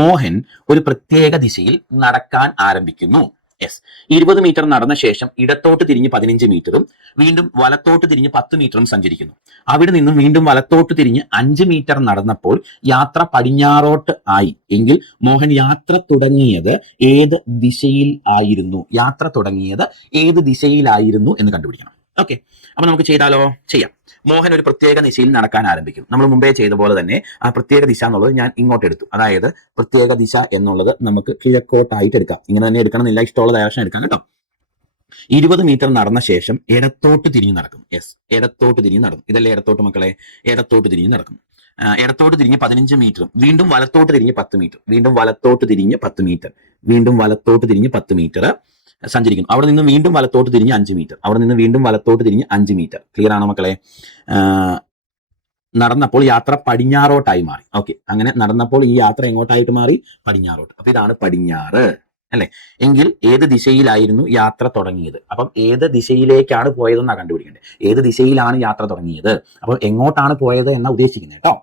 മോഹൻ ഒരു പ്രത്യേക ദിശയിൽ നടക്കാൻ ആരംഭിക്കുന്നു. യെസ്, 20 മീറ്റർ നടന്ന ശേഷം ഇടത്തോട്ട് തിരിഞ്ഞ് 15 മീറ്ററും വീണ്ടും വലത്തോട്ട് തിരിഞ്ഞ് 10 മീറ്ററും സഞ്ചരിക്കുന്നു. അവിടെ നിന്നും വീണ്ടും വലത്തോട്ട് തിരിഞ്ഞ് 5 മീറ്റർ നടന്നപ്പോൾ യാത്ര പടിഞ്ഞാറോട്ട് ആയി എങ്കിൽ മോഹൻ യാത്ര തുടങ്ങിയത് ഏത് ദിശയിൽ ആയിരുന്നു? യാത്ര തുടങ്ങിയത് ഏത് ദിശയിലായിരുന്നു എന്ന് കണ്ടുപിടിക്കണം. ഓക്കെ, അപ്പൊ നമുക്ക് ചെയ്താലോ? ചെയ്യാം. മോഹൻ ഒരു പ്രത്യേക ദിശയിൽ നടക്കാൻ ആരംഭിക്കും. നമ്മൾ മുമ്പേ ചെയ്ത പോലെ തന്നെ ആ പ്രത്യേക ദിശ എന്നുള്ളത് ഞാൻ ഇങ്ങോട്ട് എടുത്തു. അതായത് പ്രത്യേക ദിശ എന്നുള്ളത് നമുക്ക് കിഴക്കോട്ടായിട്ട് എടുക്കാം. ഇങ്ങനെ തന്നെ എടുക്കണം എന്നില്ല, ഇഷ്ടമുള്ള ഡയറക്ഷൻ എടുക്കാം കേട്ടോ. 20 മീറ്റർ നടന്ന ശേഷം ഇടത്തോട്ട് തിരിഞ്ഞു നടക്കും. യെസ്, ഇടത്തോട്ട് തിരിഞ്ഞ് നടക്കും. ഇതല്ലേ ഇടത്തോട്ട് മക്കളെ? ഇടത്തോട്ട് തിരിഞ്ഞ് നടക്കും. ഇടത്തോട്ട് തിരിഞ്ഞ് 15 മീറ്റർ, വീണ്ടും വലത്തോട്ട് തിരിഞ്ഞ് 10 മീറ്റർ, വീണ്ടും വലത്തോട്ട് തിരിഞ്ഞ് 10 മീറ്റർ, വീണ്ടും വലത്തോട്ട് തിരിഞ്ഞ് 10 മീറ്റർ സഞ്ചരിക്കുന്നു. അവിടെ നിന്ന് വീണ്ടും വലത്തോട്ട് തിരിഞ്ഞ് 5 മീറ്റർ, അവിടെ നിന്ന് വീണ്ടും വലത്തോട്ട് തിരിഞ്ഞ് 5 മീറ്റർ. ക്ലിയർ ആണോ മക്കളെ? നടന്നപ്പോൾ യാത്ര പടിഞ്ഞാറോട്ടായി മാറി. ഓക്കെ, അങ്ങനെ നടന്നപ്പോൾ ഈ യാത്ര എങ്ങോട്ടായിട്ട് മാറി? പടിഞ്ഞാറോട്ട്. അപ്പൊ ഇതാണ് പടിഞ്ഞാറ് അല്ലെ. എങ്കിൽ ഏത് ദിശയിലായിരുന്നു യാത്ര തുടങ്ങിയത്? അപ്പം ഏത് ദിശയിലേക്കാണ് പോയതെന്നാണ് കണ്ടുപിടിക്കേണ്ടത്. ഏത് ദിശയിലാണ് യാത്ര തുടങ്ങിയത്? അപ്പം എങ്ങോട്ടാണ് പോയത് എന്നാ ഉദ്ദേശിക്കുന്നത് കേട്ടോ.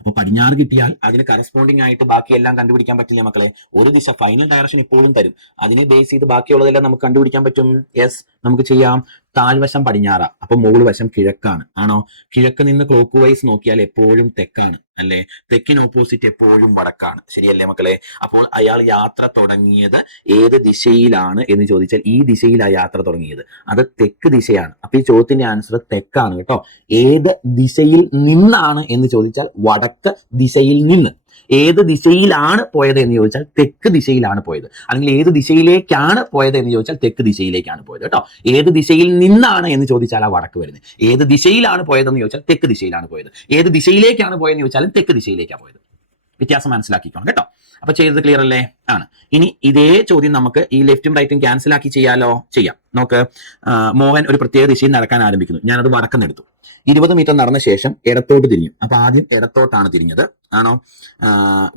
അപ്പൊ പടിഞ്ഞാറ് കിട്ടിയാൽ അതിന് കറസ്പോണ്ടിങ് ആയിട്ട് ബാക്കിയെല്ലാം കണ്ടുപിടിക്കാൻ പറ്റില്ല മക്കളെ. ഒരു ദിശ ഫൈനൽ ഡയറക്ഷൻ ഇപ്പോഴും തരും. അതിനെ ബേസ് ചെയ്ത് ബാക്കിയുള്ളതെല്ലാം നമുക്ക് കണ്ടുപിടിക്കാൻ പറ്റും. യെസ്, നമുക്ക് ചെയ്യാം. താഴ്വശം പടിഞ്ഞാറ, അപ്പൊ മുകൾ വശം കിഴക്കാണ്. ആണോ? കിഴക്ക് നിന്ന് ക്ലോക്ക് വൈസ് നോക്കിയാൽ എപ്പോഴും തെക്കാണ് അല്ലെ. തെക്കിന് ഓപ്പോസിറ്റ് എപ്പോഴും വടക്കാണ്. ശരിയല്ലേ മക്കളെ? അപ്പോൾ അയാൾ യാത്ര തുടങ്ങിയത് ഏത് ദിശയിലാണ് എന്ന് ചോദിച്ചാൽ ഈ ദിശയിലാണ് യാത്ര തുടങ്ങിയത്. അത് തെക്ക് ദിശയാണ്. അപ്പൊ ഈ ചോദ്യത്തിന്റെ ആൻസർ തെക്കാണ് കേട്ടോ. ഏത് ദിശയിൽ നിന്നാണ് എന്ന് ചോദിച്ചാൽ വടക്ക് ദിശയിൽ നിന്ന്. ഏത് ദിശയിലാണ് പോയത് എന്ന് ചോദിച്ചാൽ തെക്ക് ദിശയിലാണ് പോയത്. അല്ലെങ്കിൽ ഏത് ദിശയിലേക്കാണ് പോയത് എന്ന് ചോദിച്ചാൽ തെക്ക് ദിശയിലേക്കാണ് പോയത് കേട്ടോ. ഏത് ദിശയിൽ നിന്നാണ് എന്ന് ചോദിച്ചാൽ ആ വടക്ക് വരുന്നത്. ഏത് ദിശയിലാണ് പോയതെന്ന് ചോദിച്ചാൽ തെക്ക് ദിശയിലാണ് പോയത്. ഏത് ദിശയിലേക്കാണ് പോയതെന്ന് ചോദിച്ചാലും തെക്ക് ദിശയിലേക്കാണ് പോയത്. വ്യത്യാസം മനസ്സിലാക്കിക്കണം കേട്ടോ. അപ്പൊ ചെയ്തത് ക്ലിയർ അല്ലേ? ആണ്. ഇനി ഇതേ ചോദ്യം നമുക്ക് ഈ ലെഫ്റ്റും റൈറ്റും ക്യാൻസൽ ആക്കി ചെയ്യാലോ? ചെയ്യാം. നോക്ക്, മോഹൻ ഒരു പ്രത്യേക ദിശയിൽ നടക്കാൻ ആരംഭിക്കുന്നു. ഞാനത് വടക്കെന്നെടുത്തു. 20 മീറ്റർ നടന്ന ശേഷം ഇടത്തോട്ട് തിരിഞ്ഞു. അപ്പൊ ആദ്യം ഇടത്തോട്ടാണ് തിരിഞ്ഞത്. ആണോ?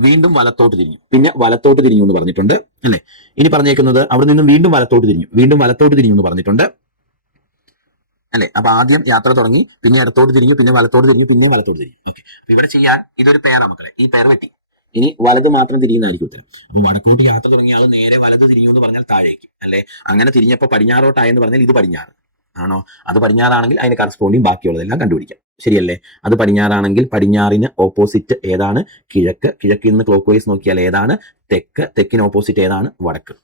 വീണ്ടും വലത്തോട്ട് തിരിഞ്ഞു, പിന്നെ വലത്തോട്ട് തിരിഞ്ഞു എന്ന് പറഞ്ഞിട്ടുണ്ട് അല്ലെ. ഇനി പറഞ്ഞേക്കുന്നത് അവിടെ നിന്നും വീണ്ടും വലത്തോട്ട് തിരിഞ്ഞു, വീണ്ടും വലത്തോട്ട് തിരിഞ്ഞു എന്ന് പറഞ്ഞിട്ടുണ്ട് അല്ലെ. അപ്പൊ ആദ്യം യാത്ര തുടങ്ങി, പിന്നെ ഇടത്തോട്ട് തിരിഞ്ഞു, പിന്നെ വലത്തോട്ട് തിരിഞ്ഞു, പിന്നെ വലത്തോട്ട് തിരിഞ്ഞു. ഓക്കെ, അപ്പൊ ഇവിടെ ചെയ്യാൻ ഇതൊരു പേരാ മക്കളെ. ഈ പേർ വെട്ടി ഇനി വലത് മാത്രം തിരിയുന്നതായിരിക്കും ഉത്തരം. അപ്പൊ വടക്കോട്ട് യാത്ര തുടങ്ങിയ ആൾ നേരെ വലത് തിരിഞ്ഞു എന്ന് പറഞ്ഞാൽ താഴേക്ക് അല്ലെ. അങ്ങനെ തിരിഞ്ഞപ്പോ പടിഞ്ഞാറോട്ടായെന്ന് പറഞ്ഞാൽ ഇത് പടിഞ്ഞാറ് ആണോ? അത് പടിഞ്ഞാറാണെങ്കിൽ അതിന് കറസ്പോണ്ടിങ് ബാക്കിയുള്ളതെല്ലാം കണ്ടുപിടിക്കാം. ശരിയല്ലേ? അത് പടിഞ്ഞാറാണെങ്കിൽ പടിഞ്ഞാറിന് ഓപ്പോസിറ്റ് ഏതാണ്? കിഴക്ക്. കിഴക്കിൽ നിന്ന് ക്ലോക്ക് വൈസ് നോക്കിയാൽ ഏതാണ്? തെക്ക്. തെക്കിന് ഓപ്പോസിറ്റ് ഏതാണ്? വടക്ക്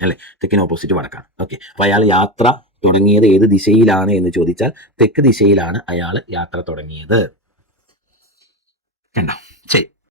അല്ലെ. തെക്കിന് ഓപ്പോസിറ്റ് വടക്കാണ്. ഓക്കെ, അപ്പൊ അയാൾ യാത്ര തുടങ്ങിയത് ഏത് ദിശയിലാണ് എന്ന് ചോദിച്ചാൽ തെക്ക് ദിശയിലാണ് അയാൾ യാത്ര തുടങ്ങിയത്. കണ്ടോ? ശരി.